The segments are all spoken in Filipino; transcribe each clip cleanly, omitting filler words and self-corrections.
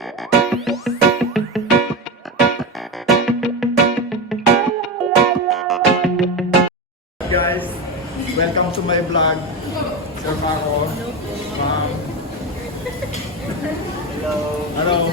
Guys, welcome to my vlog. Sir Marco. Hello. Hello.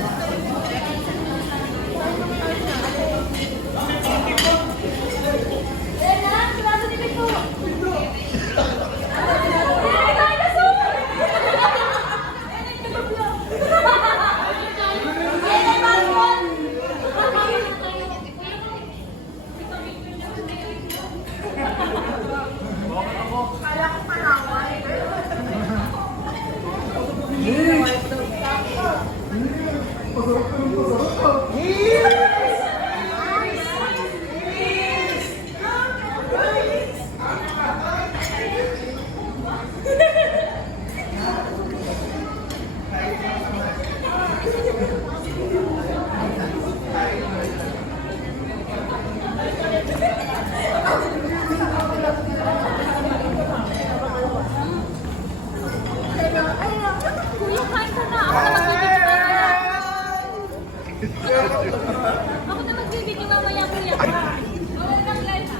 Ako na magbibidyo mamaya kuya. Wala nang live ha?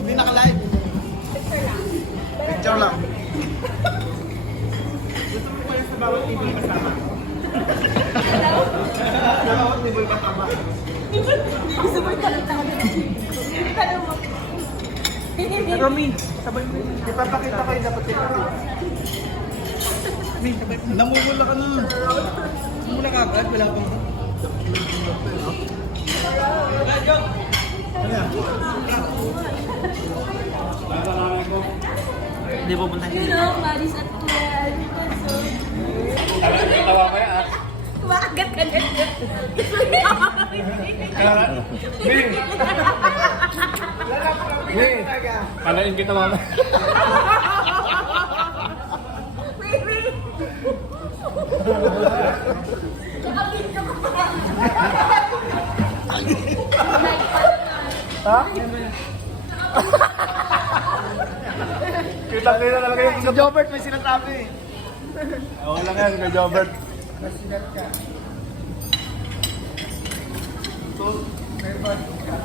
Hindi naka-live. Picture lang. Gusto mo pala sa bawat table kasama? Sa bawat table kasama. Gusto mo itanong tayo. Itanong mo. Romy, sabay mo. Ipapakita ko yung dapat ipapakita. Namumula ka na. Namumula ka agad? Wala pang... Hindi po punta. Hello, Maris at Kuya. Tawa ko yan. Maagat ka na. Kalain kita mama. Ha? Kita-kita talaga yung si Jobert may sinasabi. Oo lang yan, kay Jobert. Masigat ka. So, may bad ka.